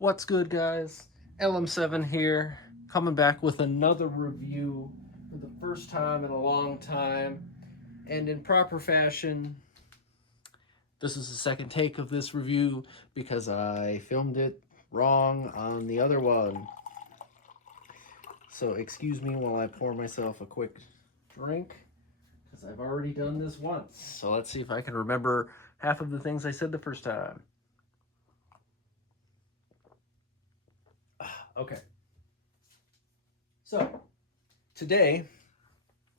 What's good, guys? LM7 here, coming back with another review for the first time in a long time. And in proper fashion, this is the second take of this review because I filmed it wrong on the other one. So excuse me while I pour myself a quick drink because I've already done this once. So let's see if I can remember half of the things I said the first time. Okay. So, today,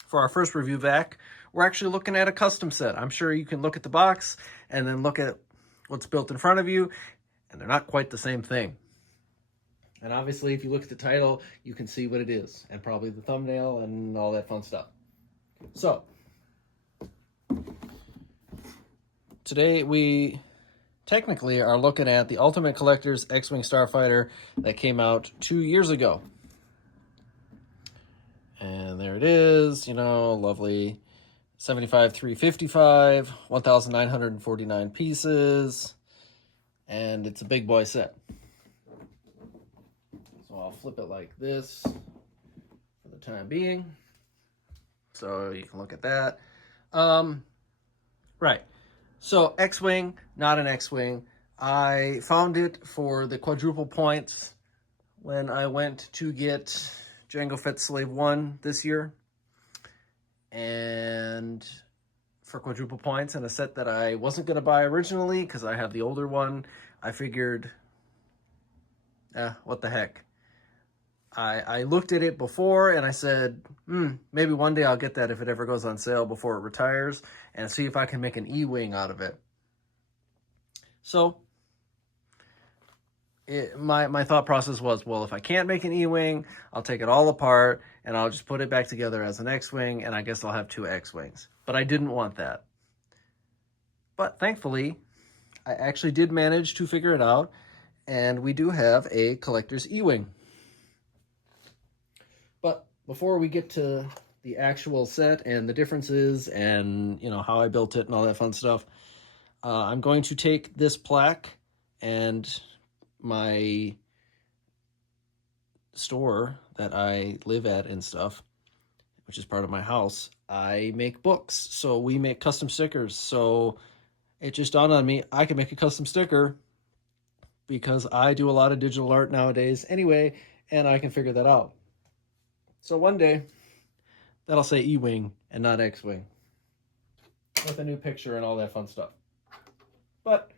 for our first review back, we're actually looking at a custom set. I'm sure you can look at the box and then look at what's built in front of you, and they're not quite the same thing. And obviously, if you look at the title, you can see what it is, and probably the thumbnail and all that fun stuff. So, today we technically are looking at the Ultimate Collector's X-Wing Starfighter that came out 2 years ago. And there it is, lovely 75-355, 1,949 pieces, and it's a big boy set. So I'll flip it like this for the time being, so you can look at that. Right. So X-Wing, not an X-Wing. I found it for the quadruple points when I went to get Jango Fett Slave 1 this year. And for quadruple points and a set that I wasn't going to buy originally because I have the older one, I figured, what the heck. I looked at it before and I said, maybe one day I'll get that if it ever goes on sale before it retires and see if I can make an E-Wing out of it. So my thought process was, well, if I can't make an E-Wing, I'll take it all apart and I'll just put it back together as an X-Wing, and I guess I'll have 2 X-Wings. But I didn't want that. But thankfully, I actually did manage to figure it out, and we do have a collector's E-Wing. But before we get to the actual set and the differences and, how I built it and all that fun stuff, I'm going to take this plaque and my store that I live at and stuff, which is part of my house, I make books. So we make custom stickers. So it just dawned on me, I can make a custom sticker because I do a lot of digital art nowadays anyway, and I can figure that out. So one day, that'll say E-Wing and not X-Wing, with a new picture and all that fun stuff. But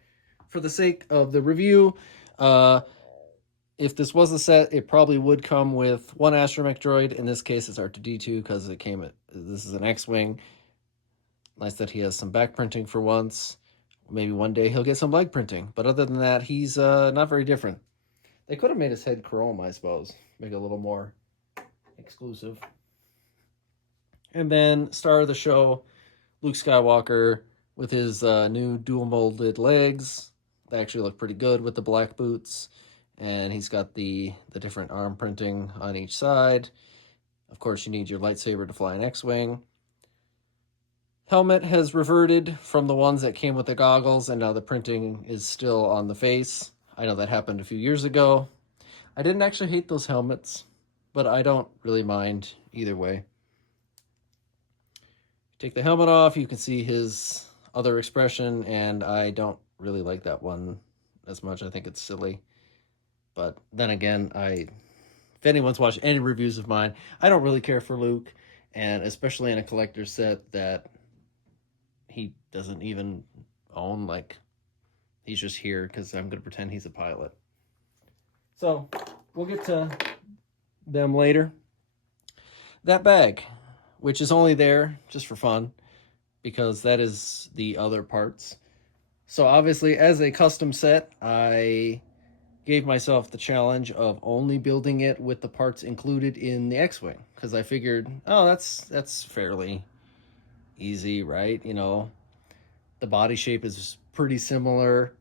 for the sake of the review, if this was a set, it probably would come with 1 astromech droid. In this case, it's R2-D2 because this is an X-Wing. Nice that he has some back printing for once. Maybe one day he'll get some leg printing. But other than that, he's not very different. They could have made his head chrome, I suppose. Make it a little more exclusive. And then star of the show, Luke Skywalker with his new dual molded legs. They actually look pretty good with the black boots. And he's got the different arm printing on each side. Of course, you need your lightsaber to fly an X-Wing. Helmet has reverted from the ones that came with the goggles, and now the printing is still on the face. I know that happened a few years ago. I didn't actually hate those helmets, but I don't really mind either way. Take the helmet off, you can see his other expression, and I don't really like that one as much. I think it's silly. But then again, if anyone's watched any reviews of mine, I don't really care for Luke, and especially in a collector's set that he doesn't even own. Like, he's just here because I'm going to pretend he's a pilot. So, we'll get to them later. That bag, which is only there just for fun, because that is the other parts. So, obviously, as a custom set, I gave myself the challenge of only building it with the parts included in the X-Wing, because I figured, that's fairly easy, right? The body shape is pretty similar.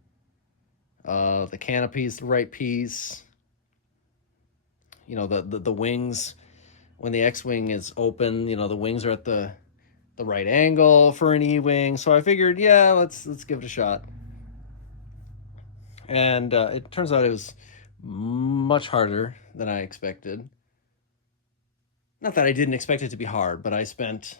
The canopy is the right piece. The wings, when the X-Wing is open, the wings are at the right angle for an E-Wing. So I figured, let's give it a shot. And it turns out it was much harder than I expected. Not that I didn't expect it to be hard, but I spent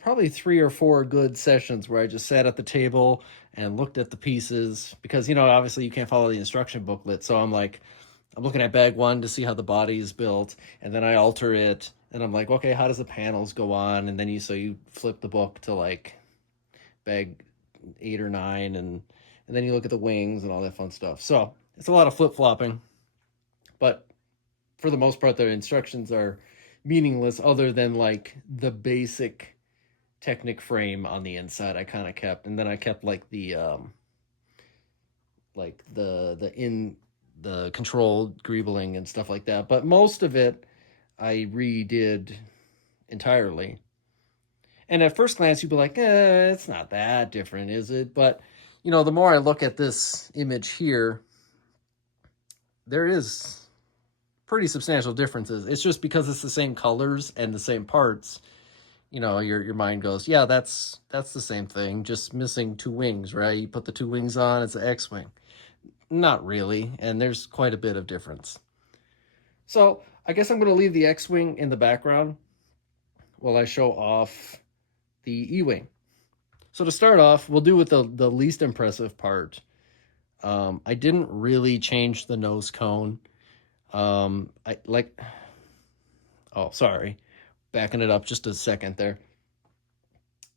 probably 3 or 4 good sessions where I just sat at the table and looked at the pieces because, obviously you can't follow the instruction booklet. So I'm looking at bag one to see how the body is built, and then I alter it, and I'm like, okay, how does the panels go on? And then you flip the book to like bag 8 or 9, and then you look at the wings and all that fun stuff. So it's a lot of flip flopping, but for the most part, the instructions are meaningless other than like the basic Technic frame on the inside. I kind of kept, and then I kept like the controlled greebling and stuff like that. But most of it I redid entirely. And at first glance, you'd be like, it's not that different, is it? But the more I look at this image here, there is pretty substantial differences. It's just because it's the same colors and the same parts. Your mind goes, yeah, that's the same thing, just missing 2 wings, right? You put the 2 wings on, it's an X-Wing. Not really, and there's quite a bit of difference. So I guess I'm going to leave the X-Wing in the background while I show off the E-Wing. So to start off, we'll do with the least impressive part. I didn't really change the nose cone. Oh, sorry. Backing it up just a second there.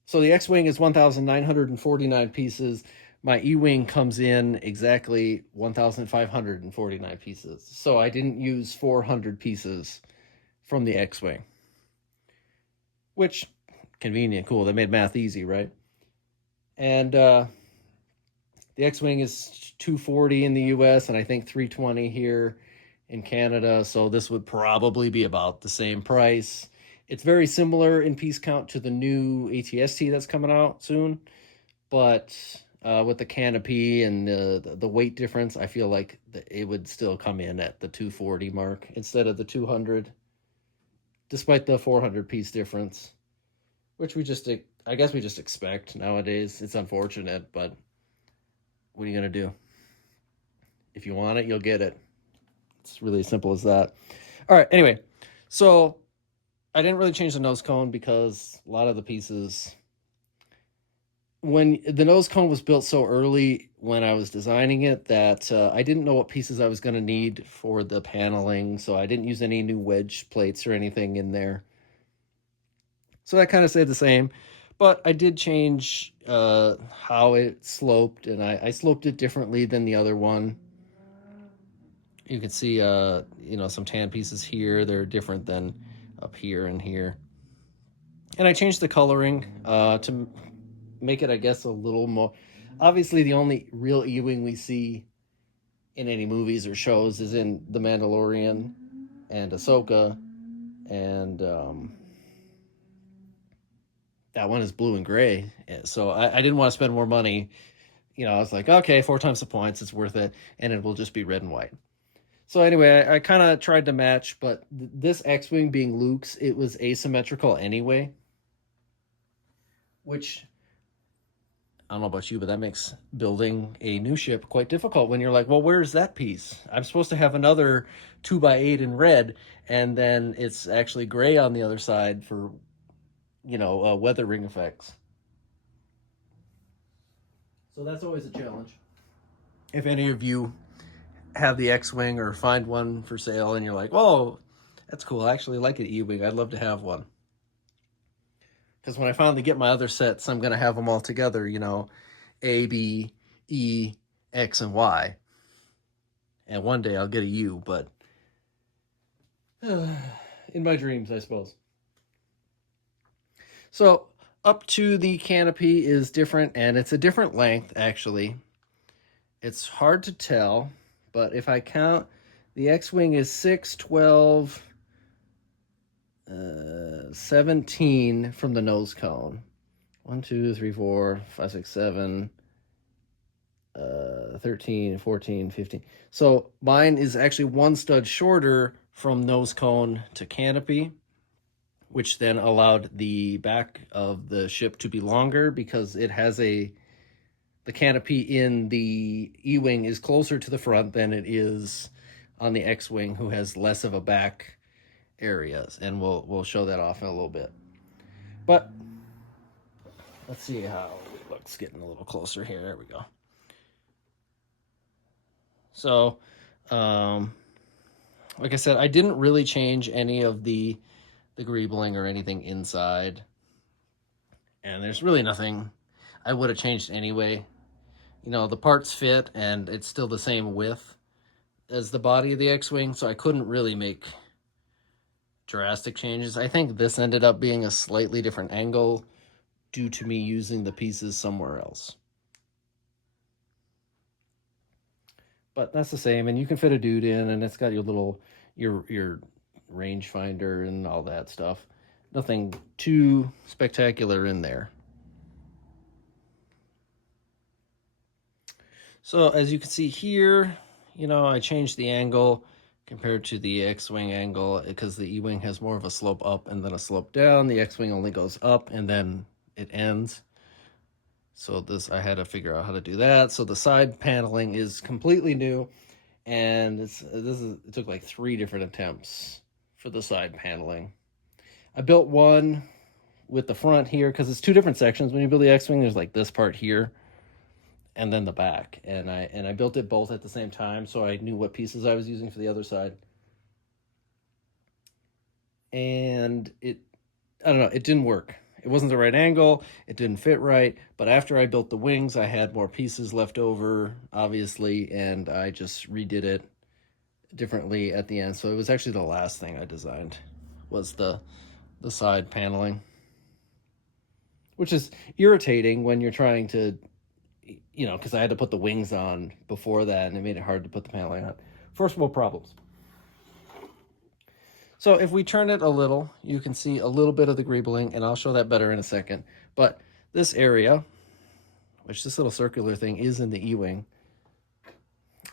So the X-Wing is 1,949 pieces. My E-Wing comes in exactly 1,549 pieces. So I didn't use 400 pieces from the X-Wing. Which, convenient, cool. They made math easy, right? And the X-Wing is 240 in the US and I think 320 here in Canada. So this would probably be about the same price. It's very similar in piece count to the new ATST that's coming out soon, but with the canopy and the weight difference, I feel like it would still come in at the 240 mark instead of the 200, despite the 400 piece difference, which I guess we just expect nowadays. It's unfortunate, but what are you going to do? If you want it, you'll get it. It's really as simple as that. All right, anyway, so I didn't really change the nose cone because a lot of the pieces, when the nose cone was built so early when I was designing it, that I didn't know what pieces I was going to need for the paneling, so I didn't use any new wedge plates or anything in there. So that kind of stayed the same, but I did change how it sloped, and I sloped it differently than the other one. You can see, some tan pieces here. They're different than up here and here. And I changed the coloring to make it, I guess, a little more. Obviously, the only real E-Wing we see in any movies or shows is in The Mandalorian and Ahsoka. And that one is blue and gray. So I didn't want to spend more money. I was like, okay, 4 times the points, it's worth it. And it will just be red and white. So anyway, I kind of tried to match, but this X-Wing being Luke's, it was asymmetrical anyway. Which, I don't know about you, but that makes building a new ship quite difficult when you're like, well, where's that piece? I'm supposed to have another 2x8 in red, and then it's actually gray on the other side for, weathering effects. So that's always a challenge. If any of you have the X-Wing or find one for sale and you're like, whoa, that's cool, I actually like an E-Wing, I'd love to have one. Because when I finally get my other sets, I'm going to have them all together, A, B, E, X, and Y. And one day I'll get a U, but in my dreams, I suppose. So up to the canopy is different, and it's a different length, actually. It's hard to tell, but if I count, the X-Wing is 6, 12, 17 from the nose cone. 1, 2, 3, 4, 5, 6, 7, 13, 14, 15. So mine is actually 1 stud shorter from nose cone to canopy, which then allowed the back of the ship to be longer because it has a the canopy in the E-Wing is closer to the front than it is on the X-Wing, who has less of a back areas, and we'll show that off in a little bit. But let's see how it looks getting a little closer here. There we go. So, like I said, I didn't really change any of the greebling or anything inside, and there's really nothing I would have changed anyway. You know, the parts fit, and it's still the same width as the body of the X-Wing, so I couldn't really make drastic changes. I think this ended up being a slightly different angle due to me using the pieces somewhere else. But that's the same, and you can fit a dude in, and it's got your little your rangefinder and all that stuff. Nothing too spectacular in there. So as you can see here, you know, I changed the angle compared to the X-Wing angle because the E-Wing has more of a slope up and then a slope down. The X-Wing only goes up and then it ends. So this, I had to figure out how to do that. So the side paneling is completely new, and it took like 3 different attempts for the side paneling. I built one with the front here because it's 2 different sections. When you build the X-Wing, there's like this part here and then the back, and I built it both at the same time, so I knew what pieces I was using for the other side. And I don't know, it didn't work. It wasn't the right angle, it didn't fit right, but after I built the wings, I had more pieces left over, obviously, and I just redid it differently at the end. So it was actually the last thing I designed, was the side paneling, which is irritating when you're trying to, you know, because I had to put the wings on before that, and it made it hard to put the paneling on. First world problems. So if we turn it a little, you can see a little bit of the greebling, and I'll show that better in a second. But this area, which this little circular thing is in the E-Wing,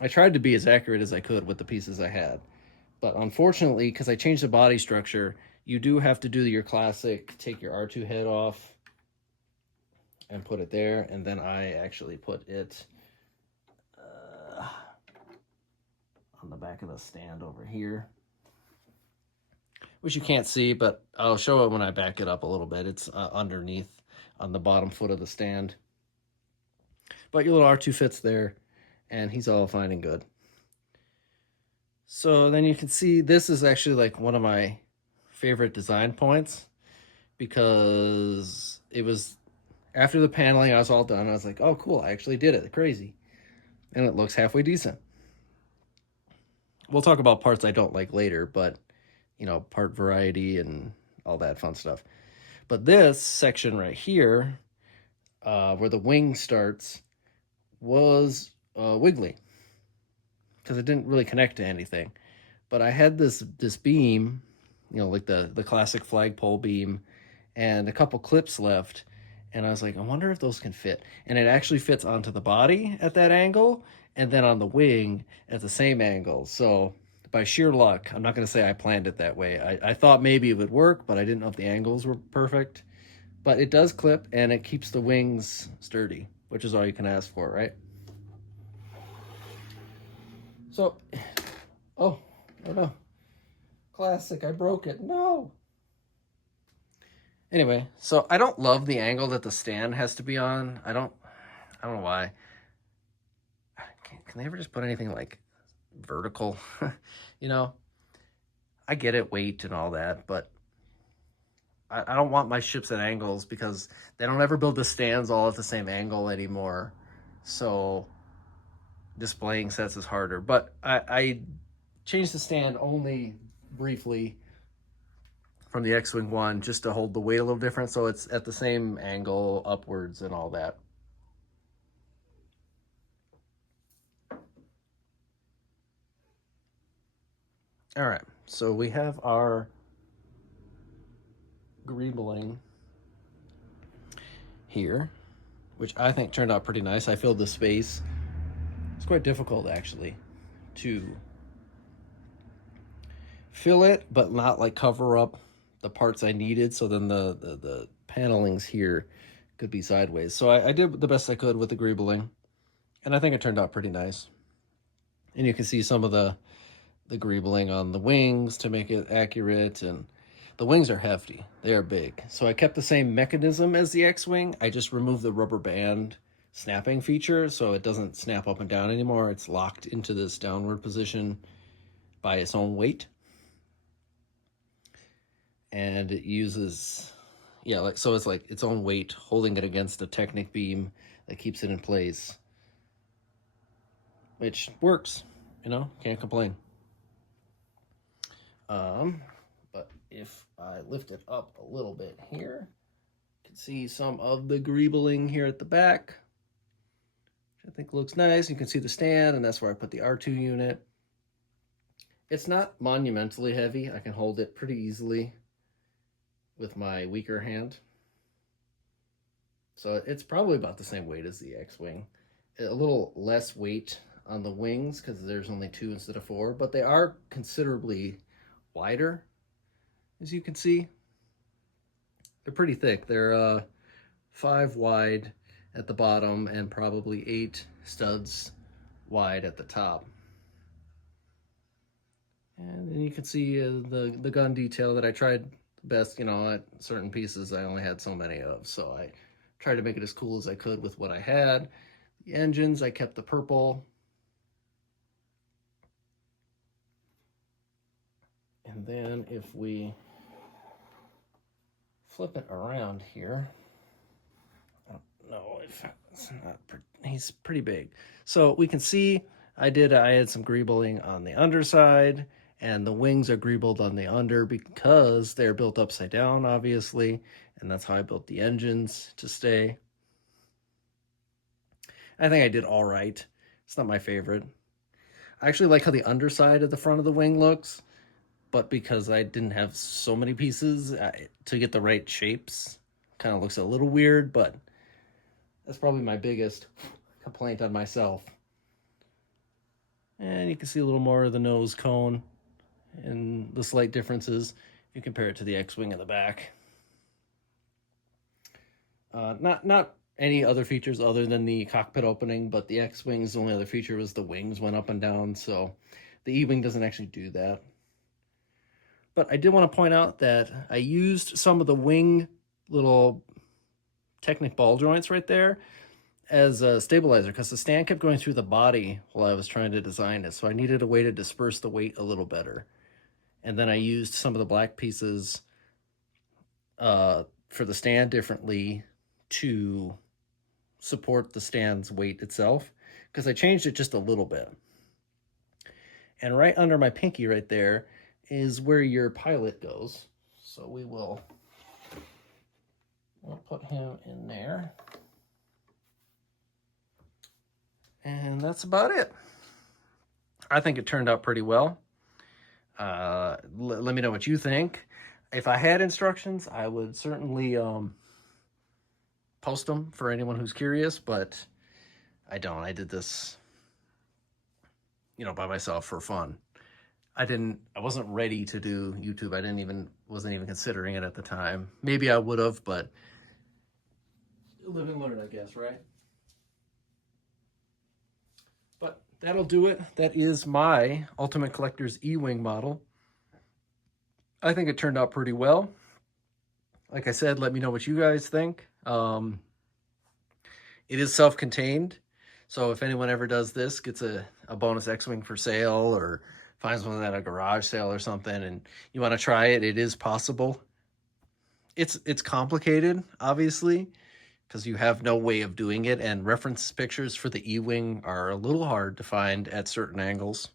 I tried to be as accurate as I could with the pieces I had. But unfortunately, because I changed the body structure, you do have to do your classic, take your R2 head off and put it there, and then I actually put it on the back of the stand over here, which you can't see, but I'll show it when I back it up a little bit. It's underneath on the bottom foot of the stand. But your little R2 fits there, and he's all fine and good. So then you can see this is actually like one of my favorite design points, because it was after the paneling, I was all done. I was like, oh, cool, I actually did it. Crazy. And it looks halfway decent. We'll talk about parts I don't like later, but you know, part variety and all that fun stuff. But this section right here, where the wing starts, was wiggly because it didn't really connect to anything. But I had this beam, you know, like the classic flagpole beam, and a couple clips left, and I was like, I wonder if those can fit. And it actually fits onto the body at that angle, and then on the wing at the same angle. So by sheer luck, I'm not going to say I planned it that way. I thought maybe it would work, but I didn't know if the angles were perfect. But it does clip, and it keeps the wings sturdy, which is all you can ask for, right? So, oh no. Classic, I broke it. No. Anyway, so I don't love the angle that the stand has to be on. I don't know why. Can they ever just put anything like vertical? You know, I get it, weight and all that, but I don't want my ships at angles because they don't ever build the stands all at the same angle anymore. So displaying sets is harder. But I changed the stand only briefly from the X-Wing one just to hold the weight a little different, so it's at the same angle upwards and all that. All right, so we have our greebling here, which I think turned out pretty nice. I filled the space. It's quite difficult actually to fill it, but not like cover up the parts I needed. So then the panelings here could be sideways. So I did the best I could with the greebling, and I think it turned out pretty nice. And you can see some of the greebling on the wings to make it accurate, and the wings are hefty. They are big. So I kept the same mechanism as the X-Wing. I just removed the rubber band snapping feature so it doesn't snap up and down anymore. It's locked into this downward position by its own weight. And it uses, yeah, like, so it's like its own weight holding it against a Technic beam that keeps it in place, which works, you know, can't complain. But if I lift it up a little bit here, you can see some of the greebling here at the back, which I think looks nice. You can see the stand, and that's where I put the R2 unit. It's not monumentally heavy. I can hold it pretty easily with my weaker hand. So it's probably about the same weight as the X-Wing. A little less weight on the wings because there's only 2 instead of 4, but they are considerably wider, as you can see. They're pretty thick. They're 5 wide at the bottom and probably 8 studs wide at the top. And then you can see the gun detail that I tried best, you know, at certain pieces I only had so many of, so I tried to make it as cool as I could with what I had. The engines, I kept the purple. And then if we flip it around here, I don't know if it's not, he's pretty big. So we can see I had some greebling on the underside, and the wings are greebled on the under because they're built upside down, obviously, and that's how I built the engines to stay. I think I did all right. It's not my favorite. I actually like how the underside of the front of the wing looks, but because I didn't have so many pieces to get the right shapes, kind of looks a little weird, but that's probably my biggest complaint on myself. And you can see a little more of the nose cone and the slight differences if you compare it to the X-Wing in the back. Not any other features other than the cockpit opening, but the X-Wing's only other feature was the wings went up and down, so the E-Wing doesn't actually do that. But I did want to point out that I used some of the wing little Technic ball joints right there as a stabilizer because the stand kept going through the body while I was trying to design it, so I needed a way to disperse the weight a little better. And then I used some of the black pieces for the stand differently to support the stand's weight itself, because I changed it just a little bit. And right under my pinky right there is where your pilot goes. So we'll put him in there. And that's about it. I think it turned out pretty well. Let me know what you think. If I had instructions, I would certainly post them for anyone who's curious, but I don't. I did this, you know, by myself for fun. I wasn't ready to do YouTube. Wasn't even considering it at the time. Maybe I would have, but live and learn, I guess, right? But that'll do it. That is my Ultimate Collector's E-Wing model. I think it turned out pretty well. Like I said, let me know what you guys think. It is self-contained, so if anyone ever does this, gets a bonus X-Wing for sale or finds one at a garage sale or something and you want to try it, it is possible. It's complicated, obviously, because you have no way of doing it, and reference pictures for the E-Wing are a little hard to find at certain angles.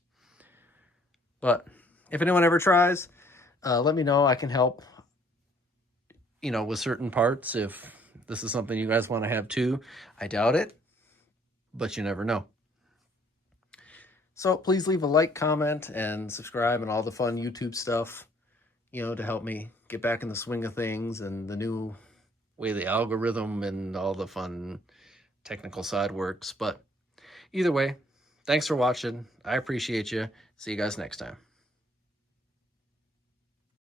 But if anyone ever tries, let me know. I can help, you know, with certain parts if this is something you guys want to have too. I doubt it, but you never know. So please leave a like, comment, and subscribe and all the fun YouTube stuff, you know, to help me get back in the swing of things and the new way the algorithm and all the fun technical side works. But either way, thanks for watching. I appreciate you. See you guys next time.